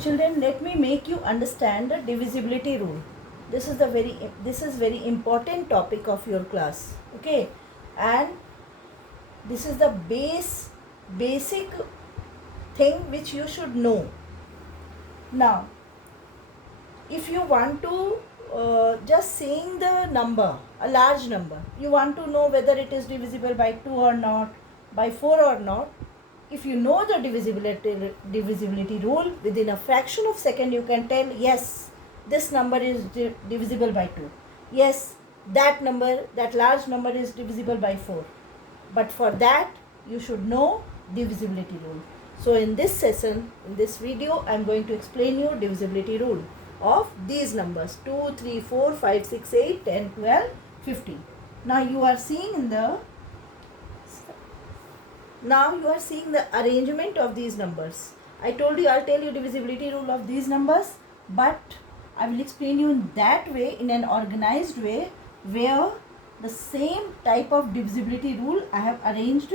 Children, let me make you understand the divisibility rule. This is very important topic of your class. Okay, and this is the basic thing which you should know. Now, if you want to just saying the number, a large number, you want to know whether it is divisible by 2 or not, by 4 or not. If you know the divisibility rule, within a fraction of second you can tell, yes, this number is divisible by 2. Yes, that large number is divisible by 4. But for that, you should know divisibility rule. So in this session, in this video, I am going to explain you divisibility rule of these numbers 2, 3, 4, 5, 6, 8, 10, 12, 15. Now you are seeing the arrangement of these numbers. I told you I'll tell you divisibility rule of these numbers, but I will explain you in that way, in an organized way, where the same type of divisibility rule I have arranged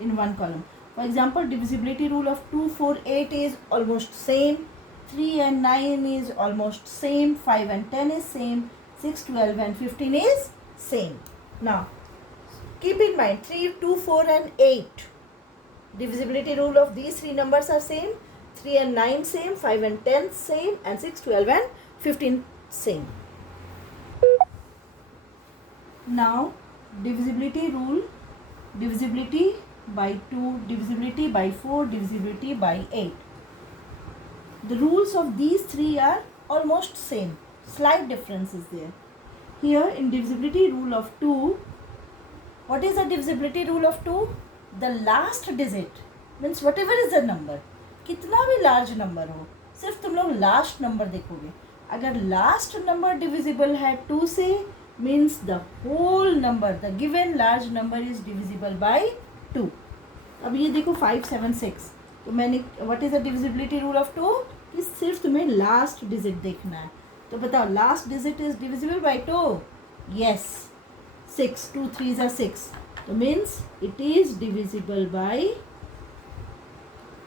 in one column. For example, divisibility rule of 2, 4, 8 is almost same, 3 and 9 is almost same, 5 and 10 is same, 6, 12 and 15 is same. Now, keep in mind 3, 2, 4 and 8. Divisibility rule of these three numbers are same, 3 and 9 same, 5 and 10 same, and 6, 12 and 15 same. Now, divisibility rule, divisibility by 2, divisibility by 4, divisibility by 8. The rules of these three are almost same. Slight difference is there. Here in divisibility rule of 2, what is the divisibility rule of 2? The last digit, means whatever is the number, कितना भी large number हो, सिर्फ तुम लोग last number देखोगे. अगर last number divisible है 2 से, means the whole number, the given large number is divisible by 2. अब ये देखो 5, 7, 6. तो मैंने what is the divisibility rule of 2? कि सिर्फ तुम्हें last digit देखना है. तो बताओ last digit is divisible by 2? Yes. 6, 2 3s are 6. So means it is divisible by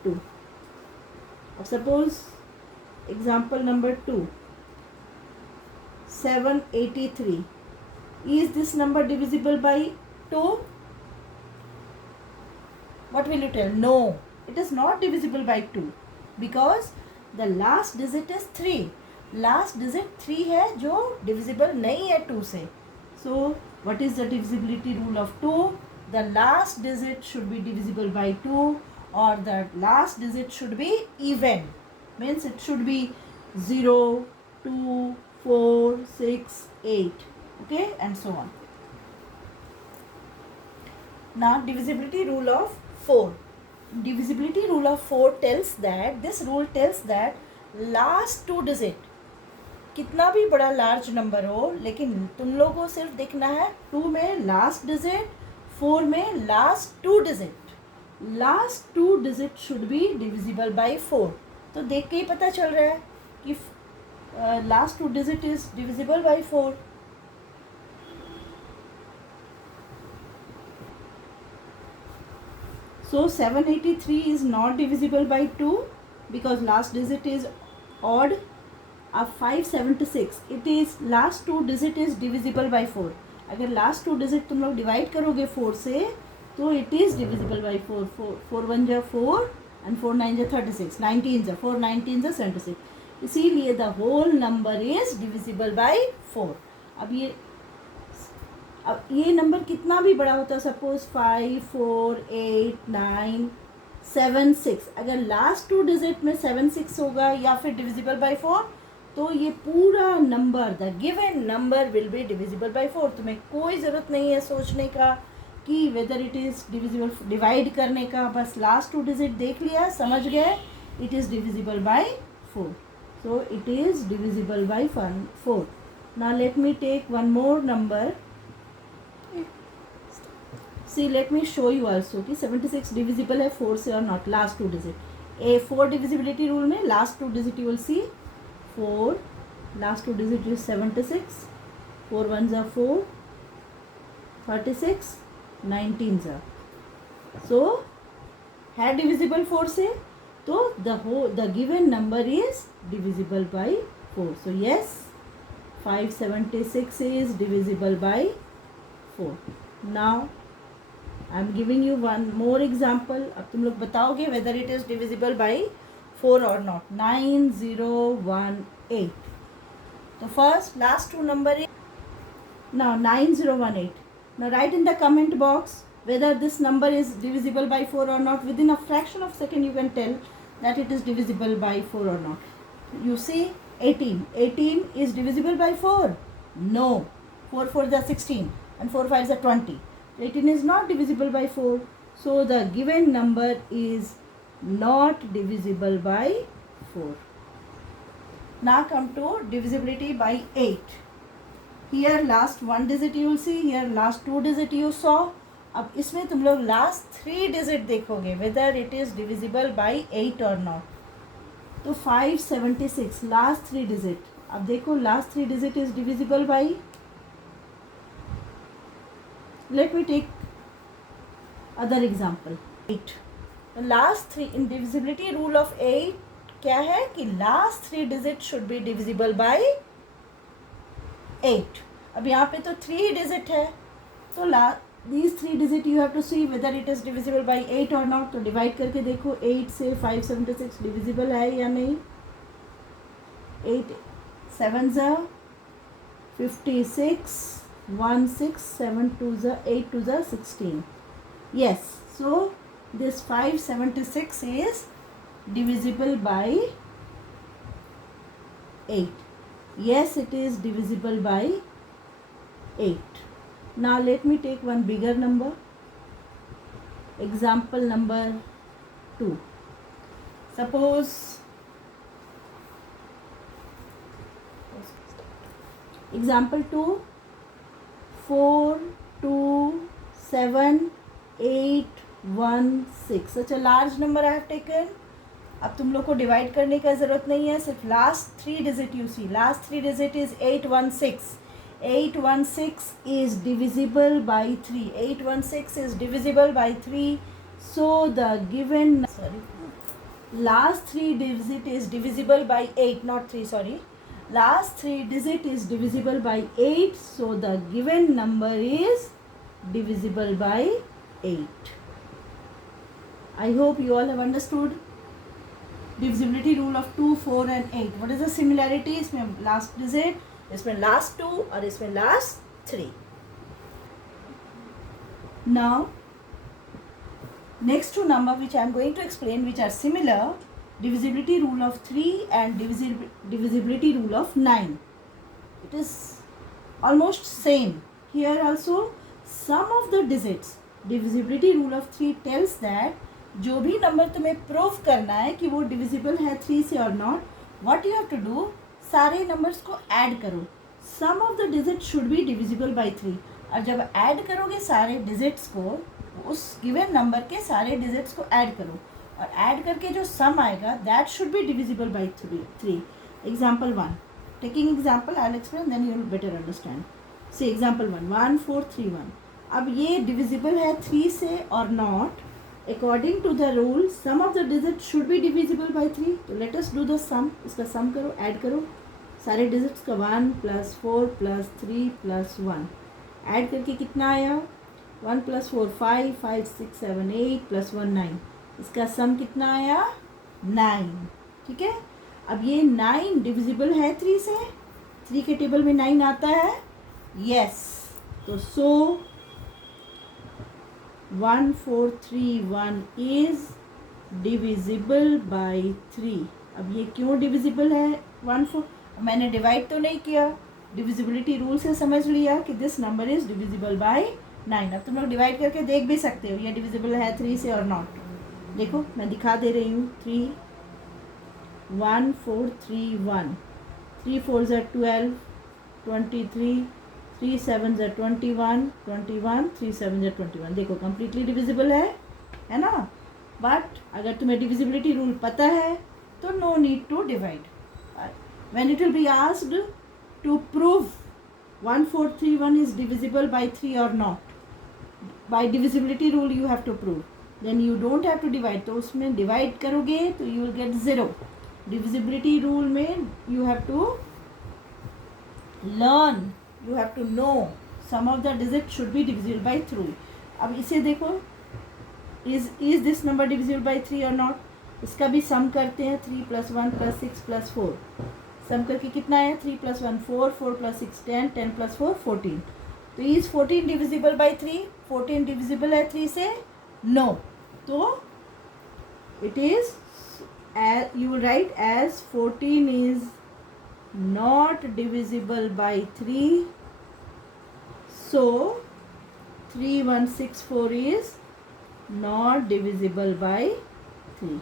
2. Suppose example number 2, 783. Is this number divisible by 2? What will you tell? No, it is not divisible by 2, because the last digit is 3. Last digit 3 है जो divisible नहीं है 2 से. So what is the divisibility rule of 2? The last digit should be divisible by 2, or the last digit should be even. Means it should be 0, 2, 4, 6, 8. Okay, and so on. Now divisibility rule of 4. Divisibility rule of 4 tells that, this rule tells that last 2 digit, कितना भी बड़ा large number हो, लेकिन तुम लोगों को सिर्फ देखना है 2 में लास्ट डिजिट, 4 में last 2 digit. Last 2 digit should be divisible by 4. तो देख के ही पता चल रहा है कि last 2 digit is divisible by 4. So 783 is not divisible by 2 because last digit is odd. अब 576, it is last 2 digit is divisible by 4. अगर last 2 digit तुम लोग divide करोगे 4 से, तो it is divisible by 4. 4 1 जा 4 and 4 9 जा 36, 19 जा 4 19 जा 76. इसीलिए the whole number is divisible by 4. अब ये नंबर कितना भी बड़ा होता है, सपोज 5 4 8 9 7 6, अगर लास्ट 2 डिजिट में 7 6 होगा या फिर डिविजिबल बाय 4, तो ये पूरा number, the given number will be divisible by 4. तुम्हें कोई ज़रूरत नहीं है सोचने का कि whether it is divisible, divide करने का. बस लास्ट 2 डिजिट देख लिया, समझ गए, it is divisible by 4. So it is divisible by 4. Now let me take one more number. See, let me show you also कि 76 divisible है 4 से or not, last 2 digit. A 4 divisibility rule में last 2 digit you will see 4, last 2 digit is 76, 4 1s are 4, 36, 19s are. So है divisible 4 से, तो the given number is divisible by 4. So yes, 576 is divisible by 4. Now I am giving you one more example. अब तुम लोग बताओगे whether it is divisible by 4 or not. 9018. So first last two number is now 9018. Now write in the comment box whether this number is divisible by 4 or not. Within a fraction of second you can tell that it is divisible by 4 or not. You see 18. 18 is divisible by 4. No. 4 4s are 16 and 4 5s are 20. 18 is not divisible by 4. So the given number is not divisible by 4. Now come to divisibility by 8. Here last one digit you will see, here last two digit you saw. अब इसमें तुम लोग last 3 digit देखोगे whether it is divisible by 8 or not. तो 576 last 3 digit. अब देखो last 3 digit is divisible by. Let me take other example 8. Last 3 in divisibility rule of 8 क्या है कि last 3 digit should be divisible by 8. अब यहाँ पे तो 3 डिजिट है तो these 3 digit you have to see whether it is divisible by 8 or not. तो डिवाइड करके देखो 8 से 576 डिविजिबल है या नहीं. 8 7 ज़ा 56 1 6 7 2 ज़ा 8 2 ज़ा 16. Yes, so this 576 is divisible by 8. Yes, it is divisible by 8. Now let me take one bigger number. Example number 2. Suppose example 2 4 2 7 8 1 6. Such a large number I have taken. अब तुम लोग को डिवाइड करने का ज़रूरत नहीं है. सिर्फ last 3 digit you see. Last 3 digit is 816. 816 is divisible by 3. 816 is divisible by 3. So the given last 3 digit is divisible by 8, not 3, sorry. Last 3 digit is divisible by 8. So the given number is divisible by 8. I hope you all have understood divisibility rule of 2, 4 and 8. What is the similarity? इसमें last digit, इसमें last 2 और इसमें last 3. Now next two number which I am going to explain which are similar, divisibility rule of 3 and divisibility rule of 9. It is almost same. Here also sum of the digits. Divisibility rule of 3 tells that जो भी number तुम्हें prove करना है कि वो divisible है 3 से और not, what you have to do, सारे नंबर्स को ऐड करो. Sum of the digit should be divisible by 3. और जब ऐड करोगे सारे डिजिट्स को, उस गिवन नंबर के सारे डिजिट्स को ऐड करो और ऐड करके जो सम आएगा that should be divisible by 3. Example 1. Taking example I will explain then you will better understand. See example 1 1431. अब ये डिविजिबल है 3 से और not. According to the rule, sum of the digits should be divisible by 3. तो let us do the sum. इसका sum करो, add करो सारे डिजिट्स का. 1 + 4 + 3 + 1. ऐड करके कितना आया? 1 + 4 5 5 6 7 8 + 1 9. इसका सम कितना आया? 9. ठीक है. अब ये 9 डिविजिबल है 3 से. 3 के टेबल में 9 आता है. यस. तो सो 1431 is divisible by 3. अब ये क्यों डिविजिबल है? 14 मैंने डिवाइड तो नहीं किया, डिविजिबिलिटी रूल से समझ लिया कि this number is divisible by 9. अब तुम लोग डिवाइड करके देख भी सकते हो ये डिविजिबल है 3 से और नॉट. देखो मैं दिखा दे रही हूँ. 1431. 3 4s are 12 23 3 7s are 21 21 3 7s are 21. देखो कम्प्लीटली डिविजिबल है ना. बट अगर तुम्हें डिविजिबिलिटी रूल पता है तो no need to divide. When it will be asked to prove 1431 is divisible by 3 or not, by divisibility rule you have to prove then you don't have to divide, तो उसमें divide करोगे तो you will get 0. Divisibility rule में you have to learn, you have to know sum of the digit should be divisible by 3. अब इसे देखो, is this number divisible by 3 और not. इसका भी सम करते हैं. 3 + 1 + 6 + 4 सम करके कितना है? 3 + 1 4, 4 + 6 10, 10 + 4 14. तो इज 14 डिविजिबल बाई 3? 14 डिविजिबल है 3 से? नो. तो it is, you will write as 14 is not divisible by 3, so 3164 is not divisible by 3.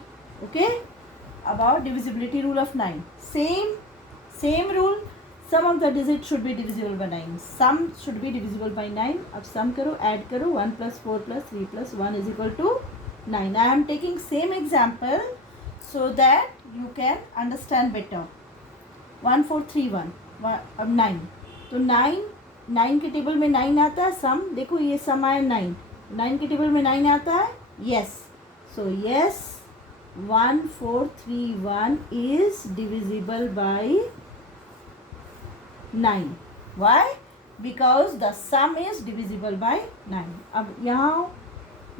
Okay. About divisibility rule of 9, same rule. Sum of the digits should be divisible by 9. Sum should be divisible by 9. अब sum करो, add करो. 1 + 4 + 3 + 1 is equal to 9. I am taking same example so that you can understand better. 1 4 3 1. अब 9, तो 9 के table में 9 आता है. सम देखो, ये सम आया 9. 9 के टेबल में 9 आता है. Yes. So yes, 1 4 3 1 is divisible by 9. Why? Because the sum is divisible by 9. अब यहाँ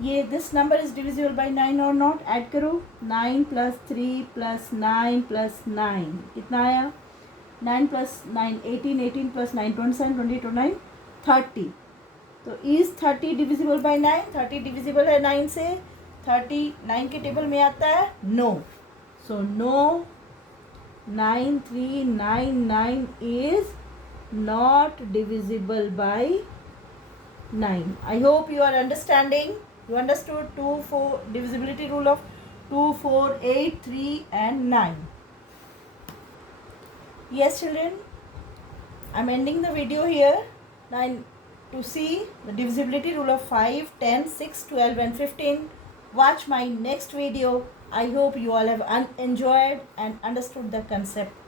ये this number is divisible by 9 or not. Add करो. 9 + 3 + 9 + 9 कितना आया? 9 + 9 18, 18 + 9 27, 20 29 30. तो is 30 divisible by 9? 30 divisible है 9 से. 30 9 के टेबल में आता है? No. So no, 9399 is not divisible by 9. I hope you are understanding. You understood 2 4 divisibility rule of 2 4 8 3 and 9. Yes children, I am ending the video here. Now to see the divisibility rule of 5 10 6 12 and 15, watch my next video. I hope you all have enjoyed and understood the concept.